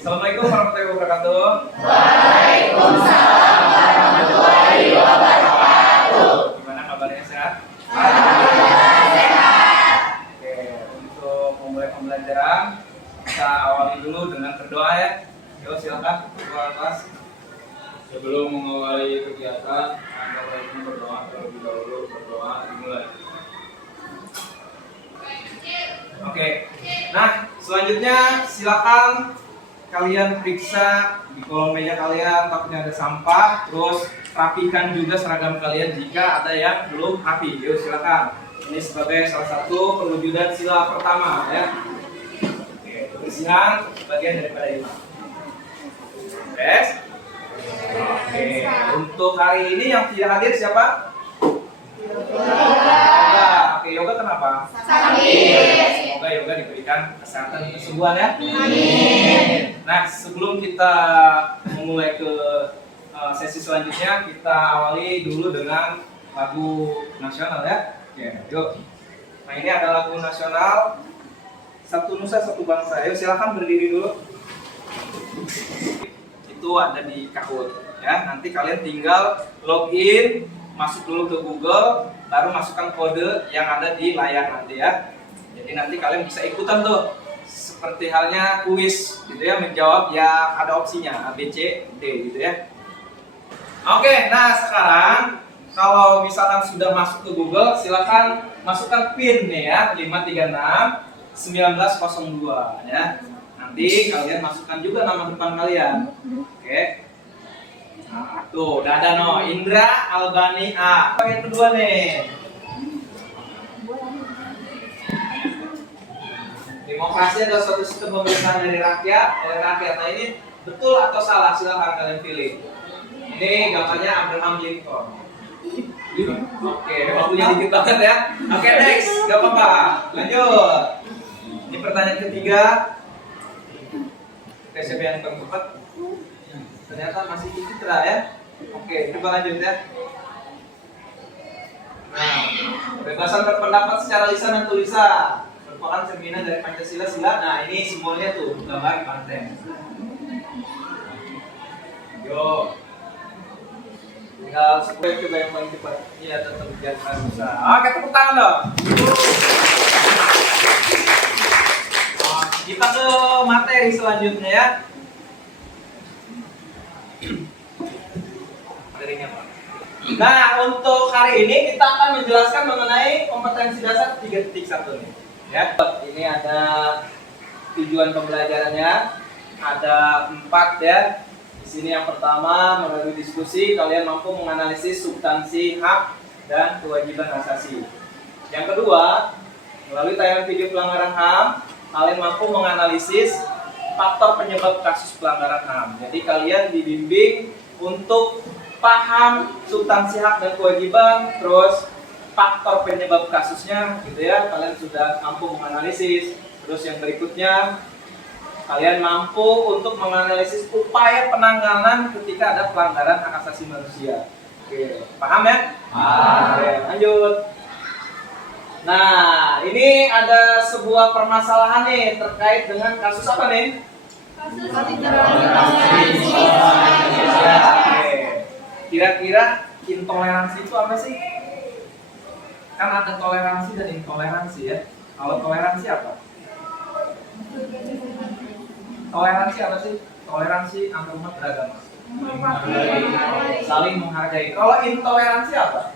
Assalamualaikum warahmatullahi wabarakatuh. Waalaikumsalam warahmatullahi wabarakatuh. Gimana kabarnya, sehat? Alhamdulillah sehat. Oke, untuk memulai pembelajaran kita awali dulu dengan berdoa ya. Yuk silakan ketua kelas. Sebelum mengawali kegiatan, anda baiknya berdoa terlebih dahulu. Berdoa dimulai. Oke. Nah, selanjutnya silakan kalian periksa di kolom meja kalian takutnya ada sampah, terus rapikan juga seragam kalian jika ada yang belum rapi. Yuk silakan. Ini sebagai salah satu perwujudan sila pertama ya. Oke, kebersihan bagian daripada itu. Yes. Oke, untuk hari ini yang tidak hadir siapa? Yoga. Oke, Yoga kenapa? Sakit. Semoga Yoga diberikan kesehatan dan kesembuhan ya. Amin. Nah, sebelum kita memulai ke sesi selanjutnya, kita awali dulu dengan lagu nasional ya. Oke, yuk. Nah, ini ada lagu nasional Satu Nusa Satu Bangsa. Yuk silakan berdiri dulu. Itu ada di Kahoot ya. Nanti kalian tinggal login, masuk dulu ke Google, baru masukkan kode yang ada di layar nanti ya. Jadi nanti kalian bisa ikutan tuh seperti halnya kuis gitu ya, menjawab yang ada opsinya A, B, C, D gitu ya. Oke, nah sekarang kalau misalkan sudah masuk ke Google, silakan masukkan PIN nih ya, 536 1902 ya. Nanti kalian masukkan juga nama depan kalian. Oke. Nah, tuh udah ada no, Indra Albani A. Yang kedua nih. Demokrasi adalah suatu sistem pemerintahan dari rakyat oleh rakyat. Nah ini betul atau salah? Silahkan kalian pilih. Ini gambarnya Abraham Lincoln. Oke, waktunya dikit banget ya. Oke, next, gak apa-apa. Lanjut. Ini pertanyaan ketiga. Oke, siapa yang tempat? Ternyata masih Citra ya. Oke, coba lanjut ya. Nah, kebebasan berpendapat secara lisan dan tulisan merupakan cerminan dari Pancasila sila. Nah, ini simbolnya tuh gambar banteng. Yo. Tinggal supaya coba yang paling cepat. Iya, tetap jangan bisa. Oke, tepuk tangan dong. Kita ke materi selanjutnya ya. Materinya apa? Nah, untuk hari ini kita akan menjelaskan mengenai kompetensi dasar 3.1 nih. Ya, ini ada tujuan pembelajarannya, ada 4 ya. Di sini yang pertama melalui diskusi kalian mampu menganalisis substansi hak dan kewajiban asasi. Yang kedua, melalui tayangan video pelanggaran HAM, kalian mampu menganalisis faktor penyebab kasus pelanggaran HAM. Jadi kalian dibimbing untuk paham substansi hak dan kewajiban, terus faktor penyebab kasusnya gitu ya, kalian sudah mampu menganalisis. Terus yang berikutnya, kalian mampu untuk menganalisis upaya penanganan ketika ada pelanggaran hak asasi manusia. Oke, paham ya? Oke, lanjut. Nah, ini ada sebuah permasalahan nih terkait dengan kasus apa nih? Kasus Oke. Kira-kira intoleransi itu apa sih? Kan ada toleransi dan intoleransi ya. Kalau toleransi apa? Toleransi apa sih? Toleransi antarumat beragama. Saling menghargai. Kalau intoleransi apa?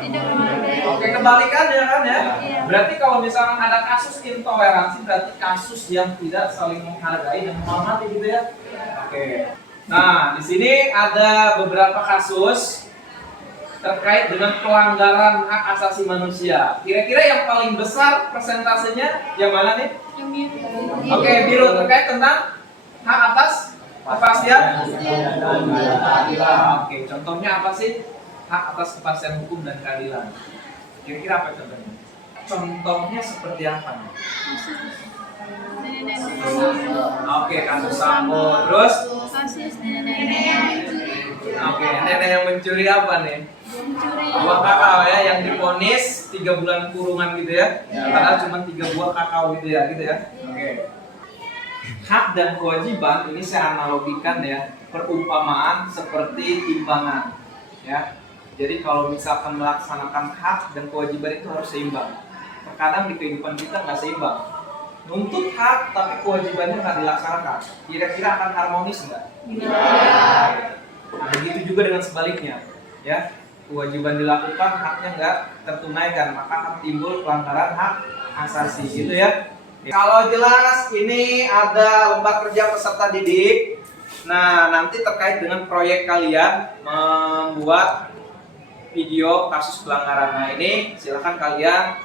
tidak menghargai. Oke, kebalikannya kan ya. Iya. Berarti kalau misalkan ada kasus intoleransi berarti kasus yang tidak saling menghargai dan menghormati gitu ya. Oke. Nah, di sini ada beberapa kasus terkait dengan pelanggaran hak asasi manusia. Kira-kira yang paling besar persentasenya yang mana nih? Yang biru. Oke, biru terkait tentang hak atas kepastian. Oke, contohnya apa sih? Hak atas kepastian hukum dan keadilan. Kira-kira apa contohnya? Contohnya seperti apa nih? Oke, kasus Sambo. Terus? Kasus nenek-nenek Oke, nenek yang mencuri apa nih? mencuri. Buah kakao ya, yang divonis 3 bulan kurungan gitu ya. Padahal cuma 3 buah kakao gitu ya, Oke. hak dan kewajiban ini saya analogikan ya, perumpamaan seperti timbangan ya. Jadi kalau misalkan melaksanakan hak dan kewajiban itu harus seimbang. Terkadang di kehidupan kita nggak seimbang. Nuntut hak tapi kewajibannya nggak dilaksanakan. Kira-kira akan harmonis nggak? Nah, begitu juga dengan sebaliknya ya. Kewajiban dilakukan, haknya nggak tertunaikan, maka akan timbul pelanggaran hak asasi gitu ya. Kalau jelas ini ada lomba kerja peserta didik. Nah, nanti terkait dengan proyek kalian membuat video kasus pelanggaran. Nah, ini silakan kalian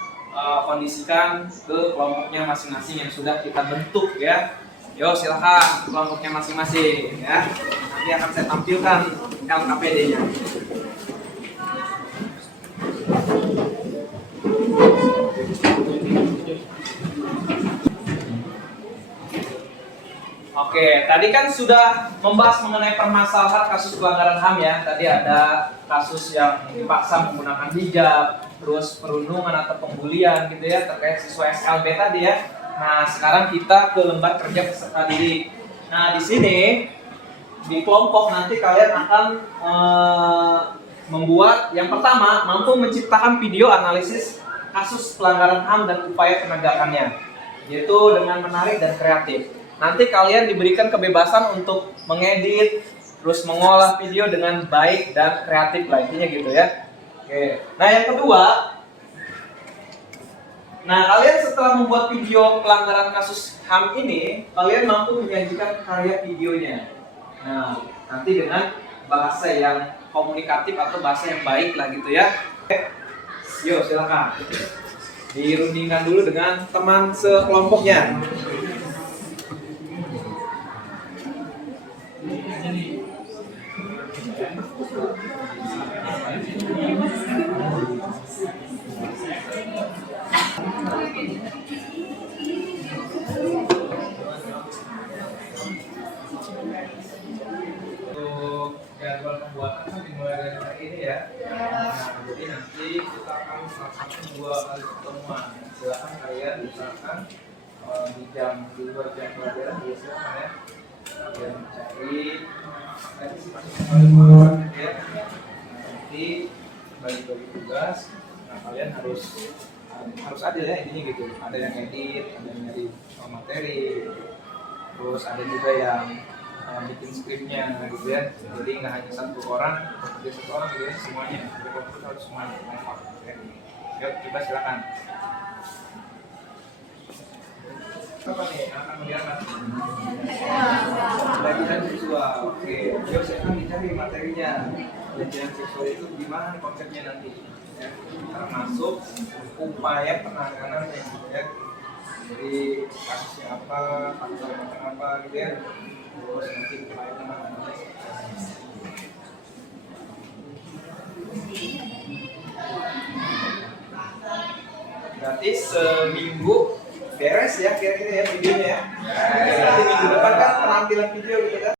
kondisikan ke kelompoknya masing-masing yang sudah kita bentuk ya. Yo, silakan kelompoknya masing-masing ya. Nanti akan saya tampilkan LKPD-nya. Oke, tadi kan sudah membahas mengenai permasalahan kasus pelanggaran HAM ya. Tadi ada kasus yang dipaksa menggunakan hijab, terus perundungan atau pembulian gitu ya, terkait siswa SLB tadi ya. Nah, sekarang kita ke lembar kerja peserta didik. Nah, di sini di kelompok nanti kalian akan membuat yang pertama, mampu menciptakan video analisis kasus pelanggaran HAM dan upaya penegakannya, yaitu dengan menarik dan kreatif. Nanti kalian diberikan kebebasan untuk mengedit, terus mengolah video dengan baik dan kreatif lah, intinya gitu ya. Oke. Nah, yang kedua, kalian setelah membuat video pelanggaran kasus HAM ini, kalian mampu menyajikan karya videonya. Nah, nanti dengan bahasa yang komunikatif atau bahasa yang baik lah gitu ya. Oke. Yuk, silakan. Dirundingkan dulu dengan teman sekelompoknya. Jadwal pembuatan dimulai dari hari ini ya. Nah, jadi nanti kita akan melaksanakan 2 kali pertemuan. Silakan kalian usahakan di luar jam pelajaran ya, silakan ya. Kalian mencari tadi sih paling ya. Nanti bagi-bagi tugas. Nah, kalian harus adil ya, intinya gitu. Ada yang edit, ada yang nyari materi, terus ada juga yang bikin skripnya gitu ya. Jadi nggak hanya satu orang gitu ya, semuanya. Jadi fokus harus semuanya kompak. Yuk, coba silakan. Apa nih akan melihat pelecehan seksual? Oke, yuk silakan dicari materinya. Pelecehan seksual itu gimana konsepnya nanti? Ya, termasuk upaya penanganannya gitu ya. Jadi kasusnya apa, faktor macam apa gitu ya. Terus nanti upaya penanganannya. Berarti seminggu beres ya kira-kira ya videonya ya. Nanti minggu depan kan penampilan video gitu kan.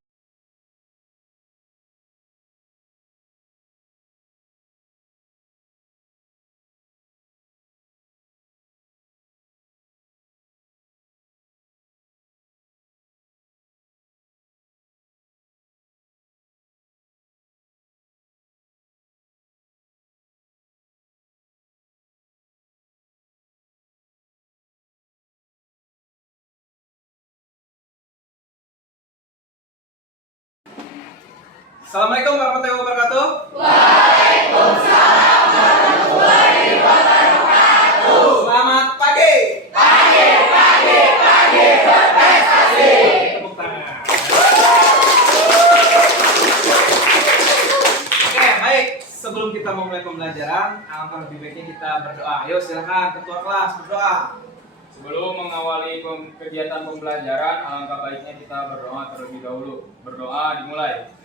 Assalamualaikum warahmatullahi wabarakatuh. Waalaikumsalam warahmatullahi wabarakatuh. Selamat pagi. Pagi berprestasi. Tepuk tangan. Oke, baik. Sebelum kita memulai pembelajaran, alangkah lebih baiknya kita berdoa. Ayo silakan ketua kelas berdoa. Sebelum mengawali kegiatan pembelajaran, alangkah baiknya kita berdoa terlebih dahulu. Berdoa dimulai.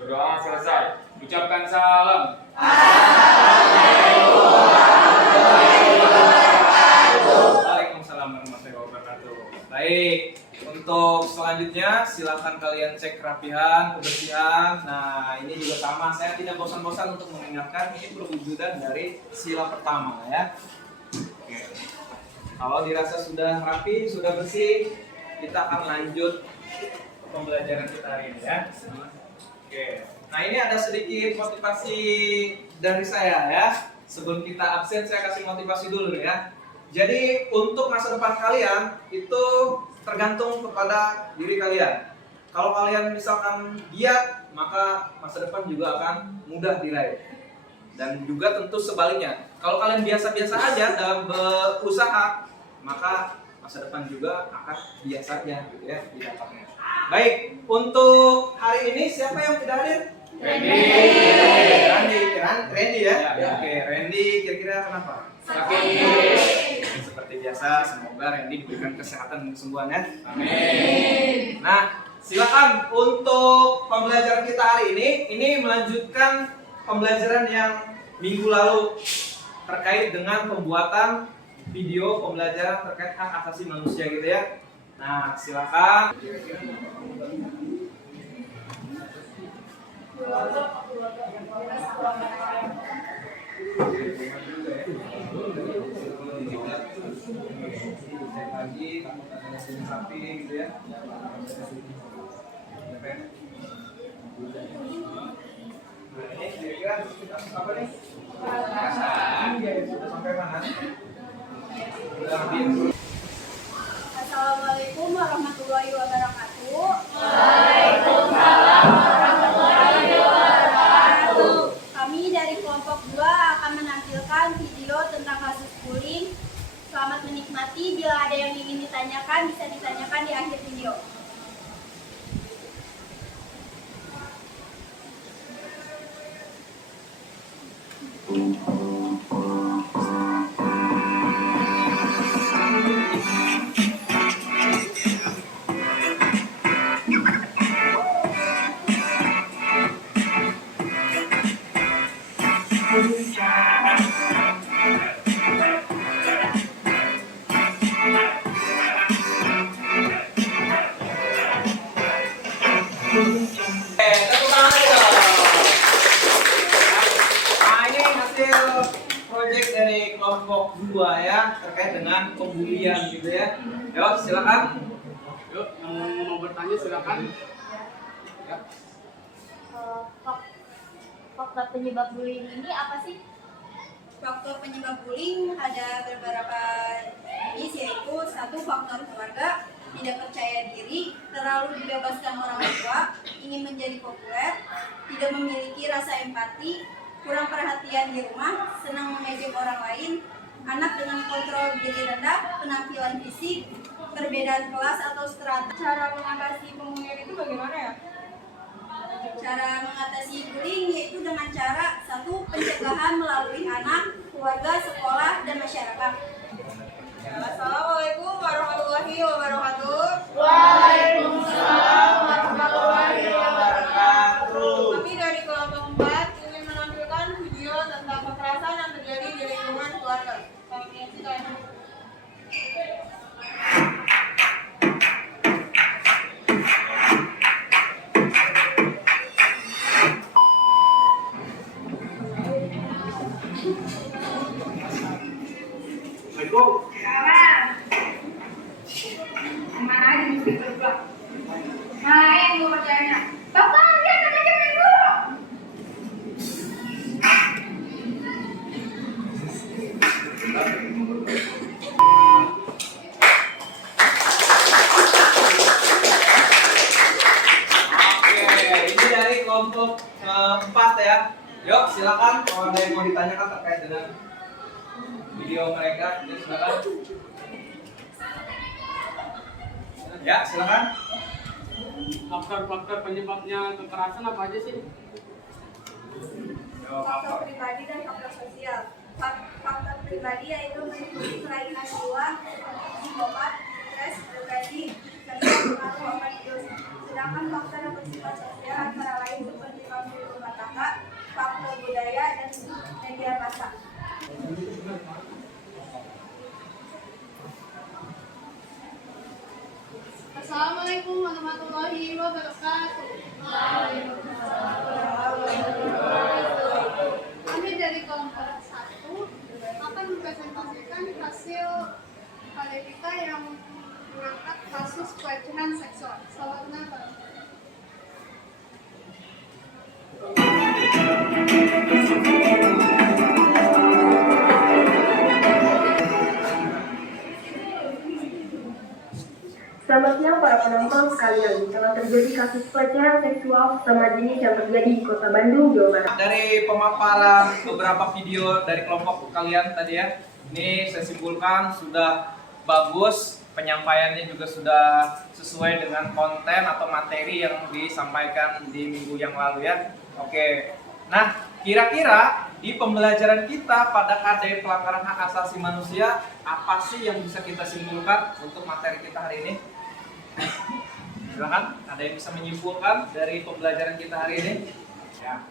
Berdoa selesai. Ucapkan salam. Assalamualaikum warahmatullahi wabarakatuh. Waalaikumsalam warahmatullahi wabarakatuh. Baik, untuk selanjutnya silakan kalian cek kerapihan, kebersihan. Nah, ini juga sama. Saya tidak bosan-bosan untuk mengingatkan ini perwujudan dari sila pertama ya. Oke. Kalau dirasa sudah rapi, sudah bersih, kita akan lanjut pembelajaran kita hari ini ya. Oke. Nah, ini ada sedikit motivasi dari saya ya. Sebelum kita absen, saya kasih motivasi dulu ya. Jadi untuk masa depan kalian itu tergantung kepada diri kalian. Kalau kalian misalkan giat, maka masa depan juga akan mudah diraih. Dan juga tentu sebaliknya. Kalau kalian biasa-biasa aja dalam berusaha, maka masa depan juga akan biasa aja gitu ya didapatnya. Baik, untuk hari ini siapa yang tidak hadir? Randy ya? Oke, Randy kira-kira kenapa? Sakit. Seperti biasa, semoga Randy diberikan kesehatan dan kesembuhan ya. Amin. Nah, silakan untuk pembelajaran kita hari ini melanjutkan pembelajaran yang minggu lalu terkait dengan pembuatan video pembelajaran terkait hak asasi manusia gitu ya. Nah, silakan. Lagi sapi gitu ya. Nah, ini kira-kira kita apa nih? Sudah sampai mana? Sudah habis. Assalamualaikum warahmatullahi wabarakatuh. Waalaikumsalam warahmatullahi wabarakatuh. Kami dari kelompok 2 akan menampilkan video tentang kasus bullying. Selamat menikmati. Bila ada yang ingin ditanyakan, bisa ditanyakan di akhir video. Tepuk tangan aja dong. Nah, ini hasil proyek dari kelompok 2 ya terkait dengan pembulian gitu ya. Yuk, silakan. Yuk, yang mau bertanya silakan. Faktor penyebab bullying ini apa sih? Faktor penyebab bullying ada beberapa jenis, yaitu 1. Faktor keluarga, tidak percaya diri, terlalu dibebaskan orang tua, ingin menjadi populer, tidak memiliki rasa empati, kurang perhatian di rumah, senang mengejek orang lain, anak dengan kontrol diri rendah, penampilan fisik, perbedaan kelas atau strata. Cara mengatasi pembulian itu bagaimana ya? Cara mengatasi bullying yaitu dengan cara 1. Pencegahan melalui anak, keluarga, sekolah, dan masyarakat. Assalamualaikum warahmatullahi wabarakatuh. Waalaikumsalam warahmatullahi wabarakatuh. Kami dari kelompok 4 ingin menampilkan video tentang kekerasan yang terjadi di lingkungan keluarga. Kami menyaksikan. Go. Mana aja mesti berdua. Nah, yang gue percayanya. Bapak, dia kata cepet dulu. Oke, ini dari kelompok 4 ya. Yuk, silakan kalau ada yang mau ditanyakan terkait dengan video mereka, jadi silakan. Ya, silakan. Faktor-faktor penyebabnya kekerasan apa aja sih? Jawab Faktor apa? pribadi dan faktor sosial. Faktor pribadi yaitu meliputi kelainan jiwa, psikopat, stres, depresi, serta pengaruh obat bius. Sedangkan faktor yang bersifat sosial antara lain seperti konflik rumah tangga, faktor budaya, dan media massa. Assalamualaikum warahmatullahi wabarakatuh. Kami dari kelompok 1 akan mempresentasikan hasil kita yang mengangkat kasus pelecehan seksual. Selamat Natal. Selamat siang para penonton sekalian. Telah terjadi kasus pelecehan seksual sama jenis yang terjadi di Kota Bandung, Jawa Barat. Dari pemaparan beberapa video dari kelompok kalian tadi ya, ini saya simpulkan sudah bagus, penyampaiannya juga sudah sesuai dengan konten atau materi yang disampaikan di minggu yang lalu ya. Oke, nah kira-kira di pembelajaran kita pada KD pelanggaran hak asasi manusia, apa sih yang bisa kita simpulkan untuk materi kita hari ini? Silakan, ada yang bisa menyimpulkan dari pembelajaran kita hari ini? Ya.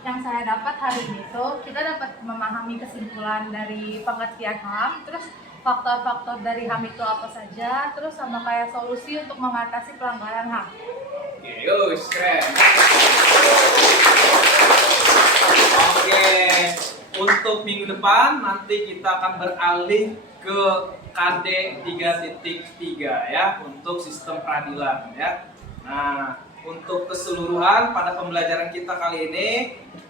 Yang saya dapat hari ini tuh kita dapat memahami kesimpulan dari pengertian HAM, terus faktor-faktor dari HAM itu apa saja, terus sama kayak solusi untuk mengatasi pelanggaran HAM. Yus, keren. Oke, untuk minggu depan nanti kita akan beralih ke KD 3.3 ya untuk sistem peradilan ya. Nah, untuk keseluruhan pada pembelajaran kita kali ini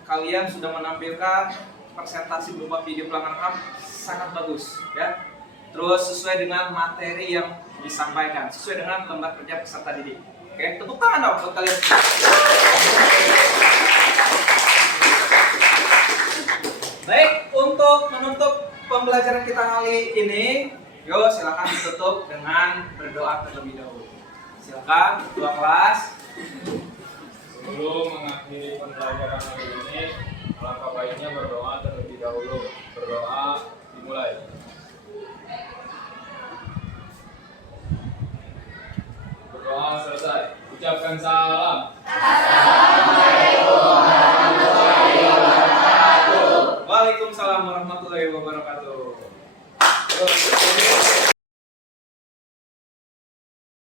kalian sudah menampilkan presentasi berupa video pelanggaran HAM sangat bagus ya. Terus sesuai dengan materi yang disampaikan, sesuai dengan lembar kerja peserta didik. Oke, tepuk tangan dong buat kalian. Baik, untuk menutup pembelajaran kita kali ini, yuk silakan ditutup dengan berdoa terlebih dahulu. Silakan ketua kelas. Sebelum mengakhiri pembelajaran hari ini, alangkah baiknya berdoa terlebih dahulu. Berdoa dimulai. Berdoa selesai. Ucapkan salam. Waalaikumsalam warahmatullahi wabarakatuh.